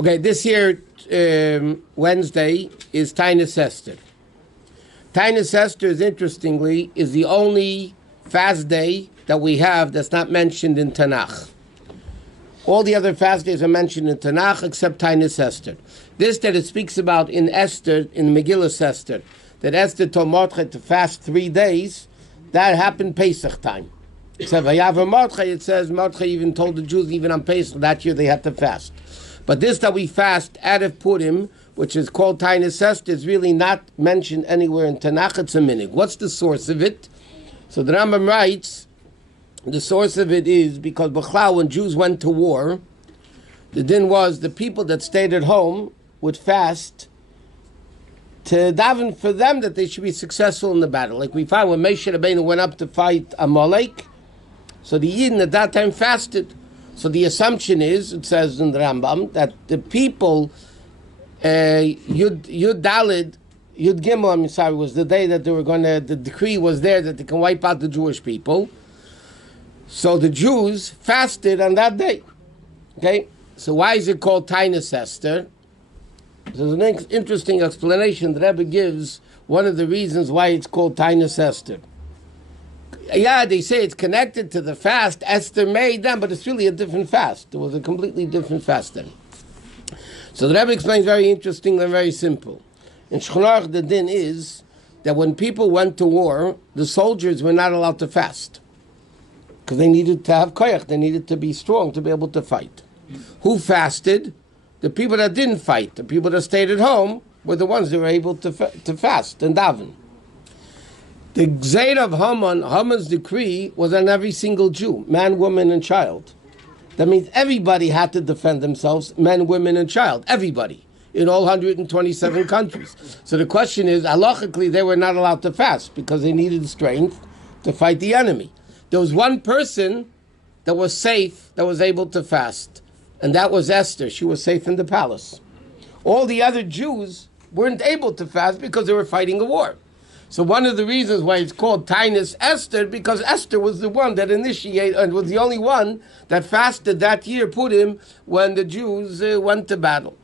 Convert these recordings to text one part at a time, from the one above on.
Okay, this year, Wednesday, is Tainus Esther. Tainus Esther, interestingly, is the only fast day that we have that's not mentioned in Tanakh. All the other fast days are mentioned in Tanakh except Tainus Esther. This that it speaks about in Esther, in Megillah Esther, that Esther told Mordechai to fast 3 days, that happened Pesach time. Except Vayav Mordechai, it says Mordechai even told the Jews even on Pesach that year they had to fast. But this that we fast out of Purim, which is called Tainus Esther, is really not mentioned anywhere in Tanakh. It's a minig. What's the source of it? So the Rambam writes, the source of it is because B'chlau, when Jews went to war, the din was the people that stayed at home would fast to daven for them that they should be successful in the battle. Like we find when Moshe Rabbeinu went up to fight Amalek, so the Yidden at that time fasted. So the assumption is, it says in the Rambam, that the people, Yud Gimel, was the day that they were going to, the decree was there that they can wipe out the Jewish people. So the Jews fasted on that day. Okay? So why is it called Tainus Esther? There's an interesting explanation the Rebbe gives, one of the reasons why it's called Tainus Esther. Yeah, they say it's connected to the fast Esther made them, but it's really a different fast. It was a completely different fast then. So the Rebbe explains very interesting and very simple. In Shulchan Aruch, the din is that when people went to war, the soldiers were not allowed to fast because they needed to have koyach, they needed to be strong to be able to fight. Who fasted? The people that didn't fight, the people that stayed at home, were the ones that were able to fast and daven. The Gzeir of Haman's decree was on every single Jew, man, woman, and child. That means everybody had to defend themselves, men, women, and child. Everybody, in all 127 countries. So the question is, halachically, they were not allowed to fast because they needed strength to fight the enemy. There was one person that was safe, that was able to fast, and that was Esther. She was safe in the palace. All the other Jews weren't able to fast because they were fighting a war. So one of the reasons why it's called Tainus Esther, because Esther was the one that initiated, and was the only one that fasted that year, Purim, when the Jews went to battle.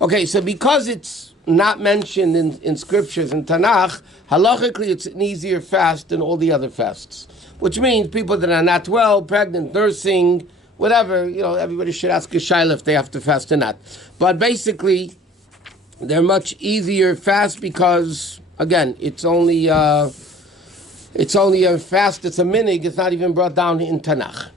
Okay, so because it's not mentioned in scriptures in Tanakh, halachically it's an easier fast than all the other fasts. Which means people that are not well, pregnant, nursing, whatever, everybody should ask a shayla if they have to fast or not. But basically, they're much easier fast because, again, it's only a fast, it's a minig, it's not even brought down in Tanakh.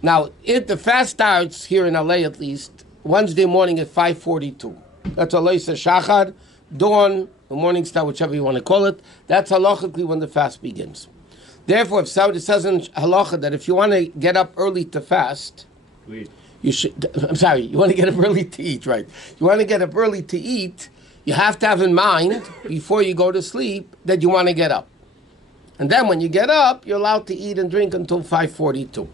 Now, if the fast starts, here in LA at least, Wednesday morning at 5:42. That's Aloisa Shachar, dawn, the morning star, whichever you want to call it. That's halachically when the fast begins. Therefore, if Saudi says in halacha that if you want to get up early to fast, you should, you want to get up early to eat, right? You want to get up early to eat, you have to have in mind, before you go to sleep, that you want to get up. And then when you get up, you're allowed to eat and drink until 5:42.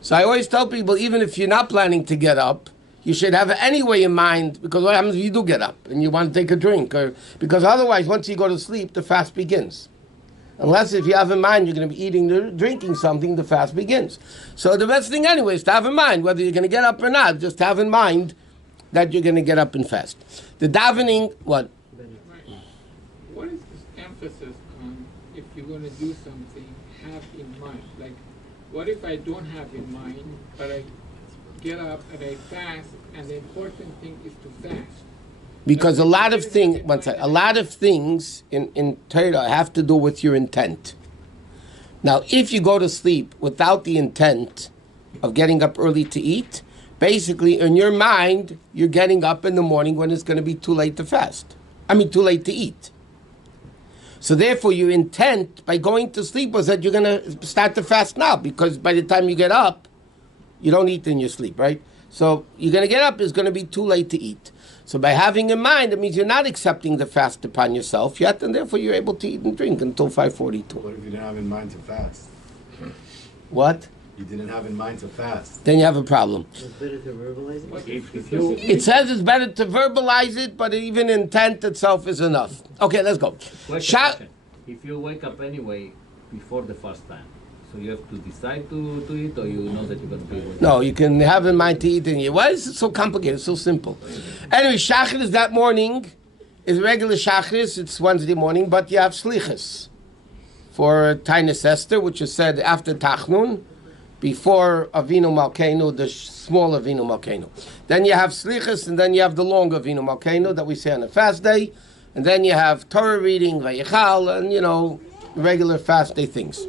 So I always tell people, even if you're not planning to get up, you should have it anyway in mind, because what happens if you do get up and you want to take a drink? Because otherwise, once you go to sleep, the fast begins. Unless if you have in mind you're going to be eating or drinking something, the fast begins. So the best thing anyway is to have in mind, whether you're going to get up or not, just have in mind that you're going to get up and fast. The davening, what? What is this emphasis on if you're going to do something, have in mind? Like, what if I don't have in mind, but I get up and I fast, and the important thing is to fast? Because a lot of things in Torah have to do with your intent. Now, if you go to sleep without the intent of getting up early to eat, basically in your mind, you're getting up in the morning when it's going to be too late to fast. Too late to eat. So therefore, your intent by going to sleep was that you're going to start to fast now, because by the time you get up, you don't eat in your sleep, right? So you're going to get up, it's going to be too late to eat. So by having in mind, it means you're not accepting the fast upon yourself yet, and therefore you're able to eat and drink until 5:42. What if you didn't have in mind to fast? What? You didn't have in mind to fast. Then you have a problem. It's better to verbalize it? It says it's better to verbalize it, but even intent itself is enough. Okay, let's go. If you wake up anyway before the fast time, So you have to decide to eat, or you know that you're going to be able to? No, you can have in mind to eat in you. Why is it so complicated? It's so simple. Anyway, Shacharis that morning is regular Shacharis. It's Wednesday morning, but you have Slichas for Tainus Esther, which is said after Tachnun, before Avinu Malkeinu, the small Avinu Malkeinu. Then you have Slichas, and then you have the long Avinu Malkeinu that we say on a fast day. And then you have Torah reading, Vayichal, and, regular fast day things.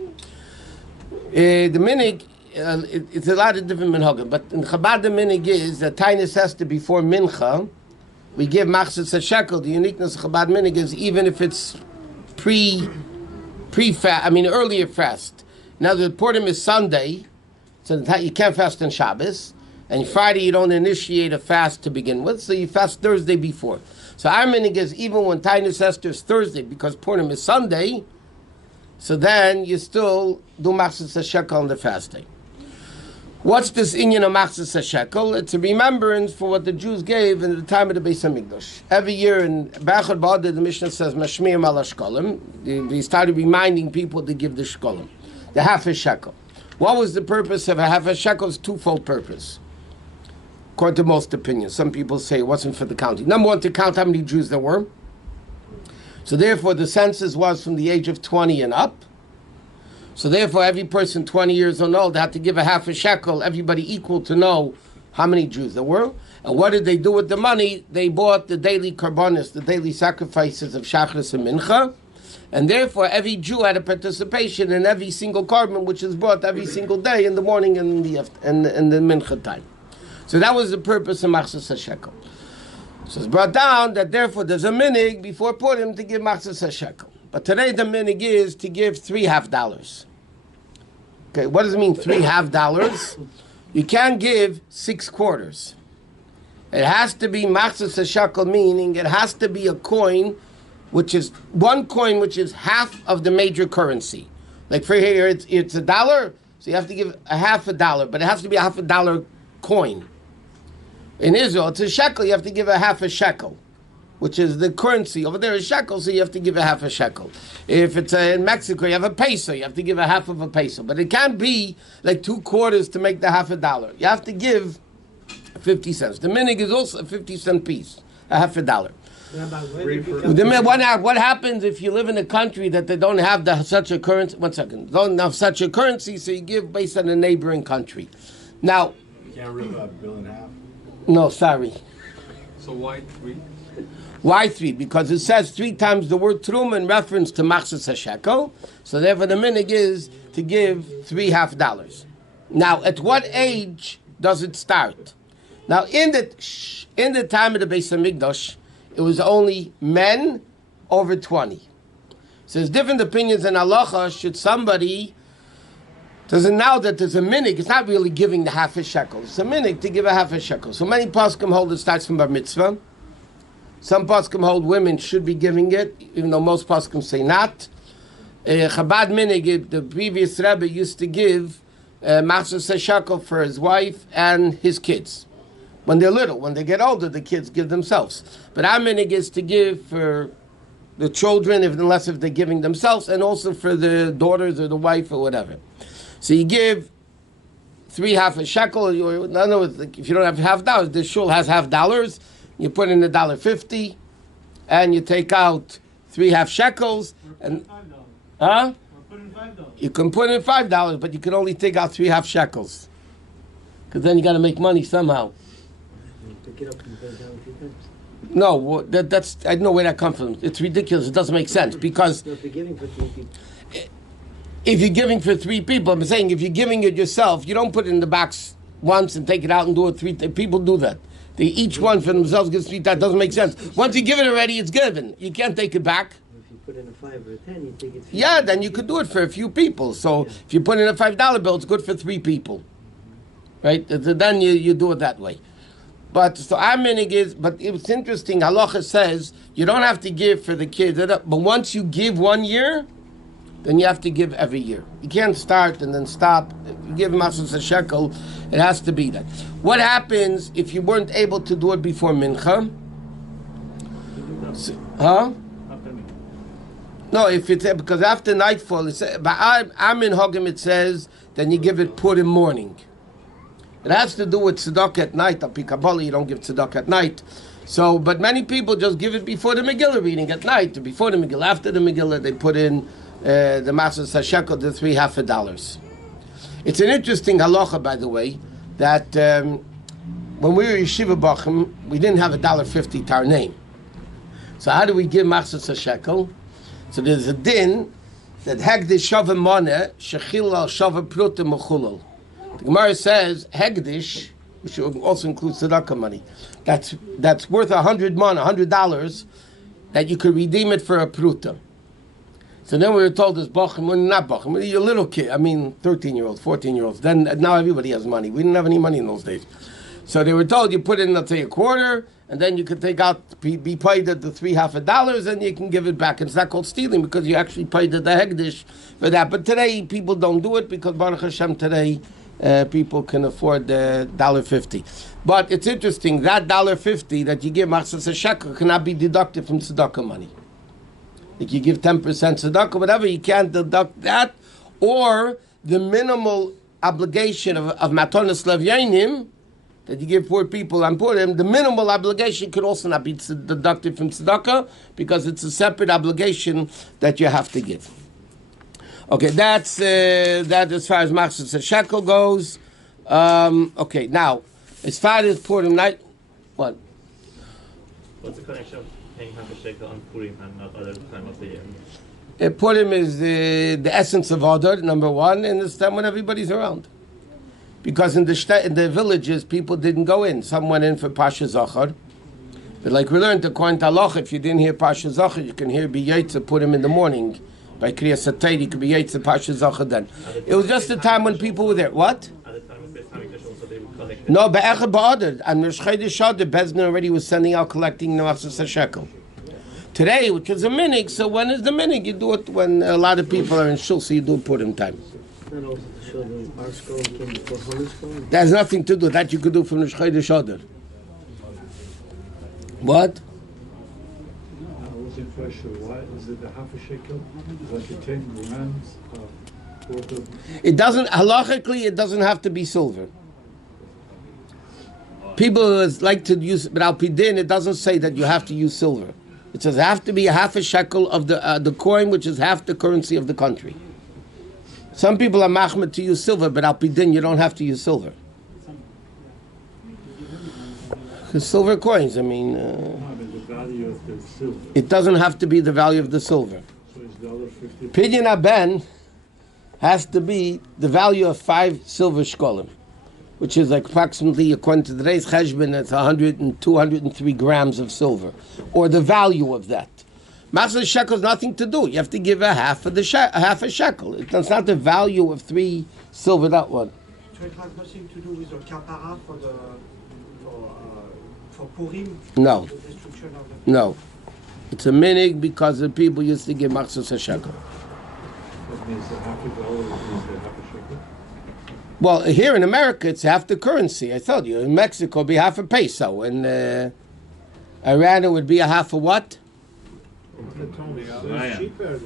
The minig, it's a lot of different minhagim, but in Chabad the minig is that Tainus Esther before Mincha, we give Machzis HaShekel. The uniqueness of Chabad minig is even if it's earlier fast. Now the Purim is Sunday, so you can't fast on Shabbos, and Friday you don't initiate a fast to begin with, so you fast Thursday before. So our minig is even when Tainus Esther is Thursday, because Purim is Sunday, so then you still do Machzis HaShekel on the fast day. What's this inyan of Machzis HaShekel? It's a remembrance for what the Jews gave in the time of the Beis HaMikdash. Every year in Bechad Ba'ad, the Mishnah says, Mashmirim ala shkolim. They started reminding people to give the shkolim, the half a shekel. What was the purpose of a half a shekel? It's twofold purpose, according to most opinions. Some people say it wasn't for the counting. Number one, to count how many Jews there were. So therefore, the census was from the age of 20 and up. So therefore, every person 20 years old had to give a half a shekel, everybody equal, to know how many Jews there were. And what did they do with the money? They bought the daily karbonis, the daily sacrifices of Shacharis and Mincha. And therefore, every Jew had a participation in every single carbon, which is brought every single day in the morning and in the Mincha time. So that was the purpose of Machzis HaShekel. So it's brought down that therefore there's a minig before Purim to give Machzis HaShekel. But today the minig is to give $3.50. Okay, what does it mean, $3.50? You can't give 6 quarters. It has to be Machzis HaShekel, meaning it has to be a coin, which is one coin which is half of the major currency. Like for here, it's $1, so you have to give a half a dollar, but it has to be a half a dollar coin. In Israel, it's a shekel, you have to give a half a shekel, which is the currency. Over there is shekel, so you have to give a half a shekel. If it's in Mexico, you have a peso, you have to give a half of a peso. But it can't be like 2 quarters to make the half a dollar. You have to give 50 cents. The minig is also a 50-cent piece, a half a dollar. What happens if you live in a country that they don't have such a currency? 1 second. Don't have such a currency, so you give based on a neighboring country. Now, You can't rip a bill in half. no, sorry. So why 3? Why 3? Because it says 3 times the word trum in reference to Machzis HaShekel. So therefore the minig is to give $3.50. Now, at what age does it start? Now, in the time of the Beis HaMikdash, it was only men over 20. So there's different opinions in Halachos. Should somebody, doesn't now that there's a minig, it's not really giving the half a shekel. It's a minig to give a half a shekel. So many poskim hold it starts from bar mitzvah. Some poskim hold women should be giving it, even though most poskim say not. Chabad minig, the previous Rabbi used to give Machzis HaShekel for his wife and his kids. When they're little, when they get older, the kids give themselves. But our minig is to give for the children, unless if they're giving themselves, and also for the daughters or the wife or whatever. So you give 3 half a shekel. In other words, if you don't have $half, the shul has $half. You put in $1.50, and you take out 3 half shekels. And huh? You can put in $5, but you can only take out 3 half shekels, because then you got to make money somehow. Pick it up and put it down a few times. No, that's I don't know where that comes from. It's ridiculous. It doesn't make sense because So if you're giving for 3 people, if you're giving for 3 people, I'm saying if you're giving it yourself, you don't put it in the box once and take it out and do it 3. People do that. They each one for themselves gives 3. That doesn't make sense. Once you give it already, it's given. You can't take it back. if you put in a 5 or a 10, you take it. Yeah, then you could do it for a few people. So if you put in a $5 bill, it's good for 3 people, right? Then you do it that way. But so our minig is, but it's interesting. Halacha says you don't have to give for the kids, but once you give 1 year, then you have to give every year. You can't start and then stop. If you give Machzis HaShekel, it has to be that. What happens if you weren't able to do it before Mincha? Huh? No, if it's because after nightfall, it's but I'm in Hogim. It says then you give it Purim morning. It has to do with tzedakah at night. Al pi Kabbalah, you don't give tzedakah at night. So, but many people just give it before the Megillah reading at night. Before the Megillah, after the Megillah, they put in the Masas HaShekel, the $3.50. It's an interesting halacha, by the way, that when we were Yeshiva Bachim, we didn't have $1.50 to our name. So how do we give Masas HaShekel? So there's a din that Hegdish Shava Moneh, Shechil al Shava Pruta Mechulal. The Gemara says Hegdish, which also includes tzedakah money, that's worth 100 mon, $100, that you could redeem it for a pruta. So then we were told this Bachim, well, not Bachim, you're a little kid, 13-year-olds, 14-year-olds. Then now everybody has money. We didn't have any money in those days. So they were told you put in, let's say, a quarter, and then you could take out, be paid at the $3.50, and you can give it back. It's not called stealing because you actually paid at the Hegdish for that. But today, people don't do it because Baruch Hashem today, people can afford $1.50. But it's interesting, that $1.50 that you give Machzas HaShekel cannot be deducted from tzedakah money. Like you give 10% tzedakah, whatever, you can't deduct that. Or the minimal obligation of Matonas Levyanim, that you give poor people on Purim, the minimal obligation could also not be deducted from tzedakah because it's a separate obligation that you have to give. Okay, that's that as far as Machzas HaShekel goes. Okay, now, as far as Purim night, what? What's the connection of paying half a shekel on Purim and not other time of the year? Purim is the essence of Adar, number one, and it's time when everybody's around. Because in the villages, people didn't go in. Some went in for Pasha Zachar. But like we learned, according to Halachos, if you didn't hear Pasha Zachar, you can hear B'Yetza Purim in the morning. By Kriya Satayr, you could be Yetza Pasha Zachar then. It was just the time when people were there. What? At the time of Beis Hamikdash also they would collect. No, Be'echad Ba'adar. And Rosh Chodesh Adar, Bezdin already was sending out collecting the Machzas HaShekel. Today, which is a minig, so when is the minig? You do it when a lot of people are in shul, so you do it Purim time. Not also to show them our skull came before Holy Skull. That has nothing to do. That you could do from Rosh Chodesh Adar. What? I wasn't quite sure. Why is it the half a shekel? Is that the 10 grams worth of... It doesn't, halachically, it doesn't have to be silver. People like to use, but al pidin, it doesn't say that you have to use silver. It says it have to be a half a shekel of the coin, which is half the currency of the country. Some people are machmed to use silver, but al pidin, you don't have to use silver. Because silver coins, the value of the silver. it doesn't have to be the value of the silver. So it's $1.50. Pidyon Aben has to be the value of 5 silver shkolim, which is like approximately, according to today's cheshbon, it's 203 grams of silver, or the value of that. Machzas shekel has nothing to do. You have to give a half a shekel. It's not the value of 3 silver. That one. So it has nothing to do with the kapara for Purim. No, The destruction of the. no. It's a minig because the people used to give machzas shekel. That means a half a dollar is a half a shekel. Well, here in America, it's half the currency. I told you. In Mexico, it'd be half a peso. In Iran, it would be a half a what? Cheaper.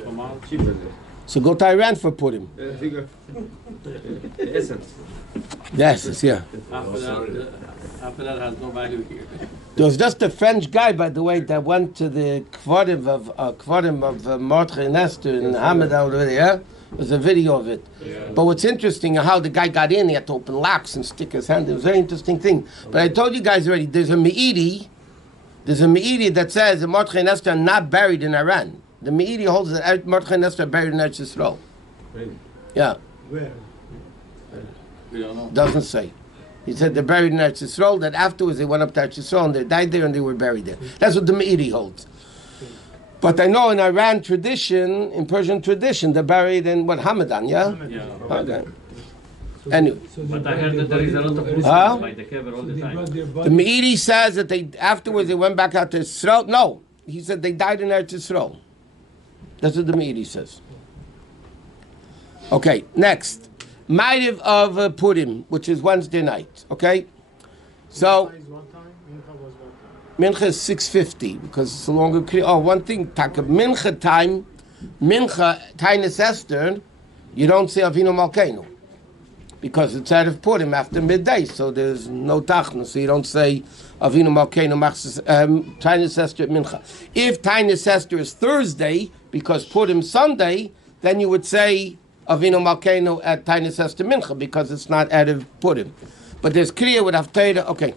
So go to Iran for Purim. Essence. Yes, yeah. After that has no value here. There was just a French guy, by the way, that went to the Kvarim of Mordechai and Esther in Hamad over there. There's a video of it. Yeah. But what's interesting is how the guy got in. He had to open locks and stick his hand. It was a very interesting thing. But I told you guys already, there's a Me'idi that says that Mordechai and Esther are not buried in Iran. The Me'idi holds that Mordechai and Esther are buried in Eretz Yisrael. Really? Yeah, Where? We don't know. doesn't say. He said they're buried in Eretz Yisrael, that afterwards they went up to Eretz Yisrael and they died there and they were buried there. That's what the Me'idi holds. But I know in Iran tradition, in Persian tradition, they're buried in what, Hamadan, yeah? Yeah. Okay. Anyway, But I heard that there is a lot of Muslims Huh? by the kever all the time. the Me'idi says that they afterwards they went back out to Yisrael. No, he said they died in Eretz Yisrael. That's what the Me'idi says. Okay, next. Ma'ariv of Purim, which is Wednesday night. Okay? So, Mincha is 6:50 because it's a longer. Oh, one thing, Taka Mincha time Mincha, Tainus Esther, you don't say Avinu Malkeinu. Because it's out of Purim after midday, so there's no tachna, so you don't say Avinu Malkeinu Tainus Esther at Mincha. If Tainus Esther is Thursday, because Purim Sunday, then you would say Avinu Malkeinu at Tainus Esther Mincha, because it's not out of Purim. But there's Kriya with Haftarah, okay.